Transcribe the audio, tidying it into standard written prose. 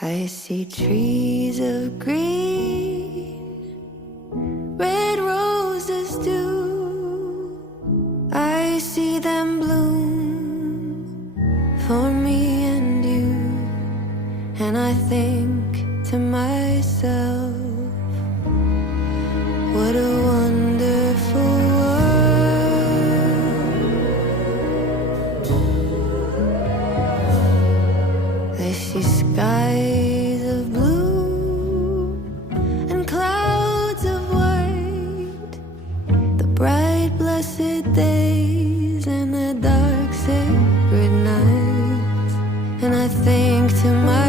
I see trees of green, red roses too. I see them bloom for me and you. And I think to myself, what a wonderful world. I see skies of blue and clouds of white, the bright blessed days and the dark sacred nights. And I think to myself,